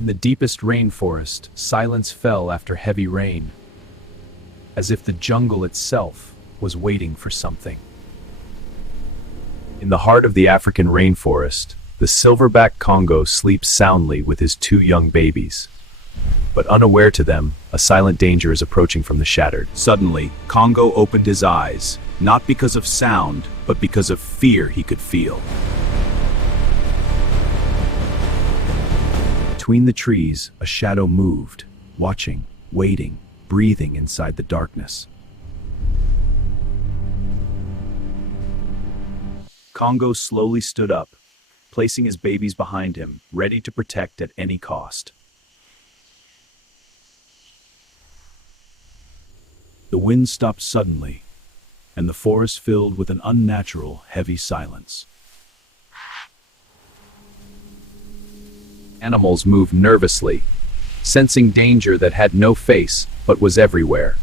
In the deepest rainforest, silence fell after heavy rain, as if the jungle itself was waiting for something. In the heart of the African rainforest, the silverback Kongo sleeps soundly with his two young babies. But unaware to them, a silent danger is approaching from the shattered. Suddenly, Kongo opened his eyes, not because of sound, but because of fear he could feel. Between the trees, a shadow moved, watching, waiting, breathing inside the darkness. Kongo slowly stood up, placing his babies behind him, ready to protect at any cost. The wind stopped suddenly, and the forest filled with an unnatural, heavy silence. Animals moved nervously, sensing danger that had no face but was everywhere.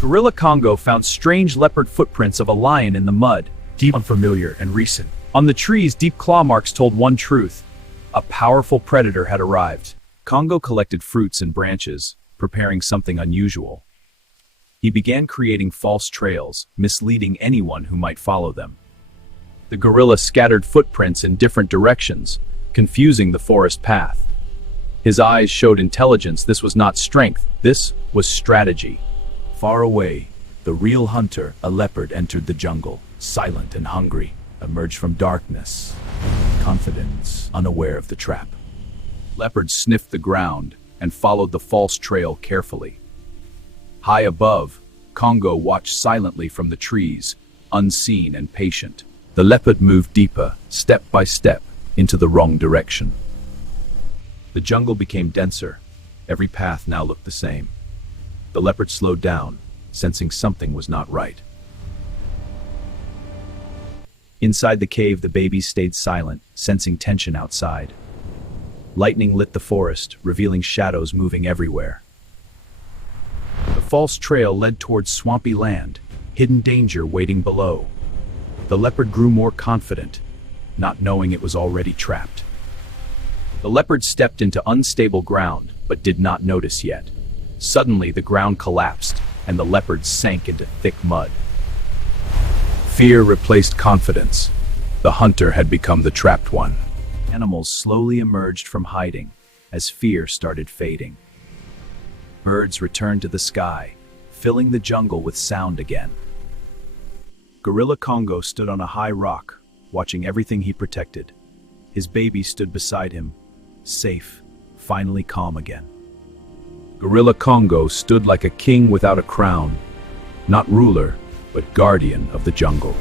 Gorilla Kongo found strange leopard footprints of a lion in the mud, deep, unfamiliar, and recent. On the trees, deep claw marks told one truth: a powerful predator had arrived. Kongo collected fruits and branches, preparing something unusual. He began creating false trails, misleading anyone who might follow them. The gorilla scattered footprints in different directions, confusing the forest path. His eyes showed intelligence. This was not strength, this was strategy. Far away, the real hunter, a leopard, entered the jungle, silent and hungry, emerged from darkness, confident, unaware of the trap. Leopard sniffed the ground and followed the false trail carefully. High above, Kongo watched silently from the trees, unseen and patient. The leopard moved deeper, step by step, into the wrong direction. The jungle became denser. Every path now looked the same. The leopard slowed down, sensing something was not right. Inside the cave, the babies stayed silent, sensing tension outside. Lightning lit the forest, revealing shadows moving everywhere. The false trail led towards swampy land, hidden danger waiting below. The leopard grew more confident, not knowing it was already trapped. The leopard stepped into unstable ground, but did not notice yet. Suddenly, the ground collapsed, and the leopard sank into thick mud. Fear replaced confidence. The hunter had become the trapped one. Animals slowly emerged from hiding, as fear started fading. Birds returned to the sky, filling the jungle with sound again. Gorilla Kongo stood on a high rock, watching everything he protected. His baby stood beside him, safe, finally calm again. Gorilla Kongo stood like a king without a crown, not ruler, but guardian of the jungle.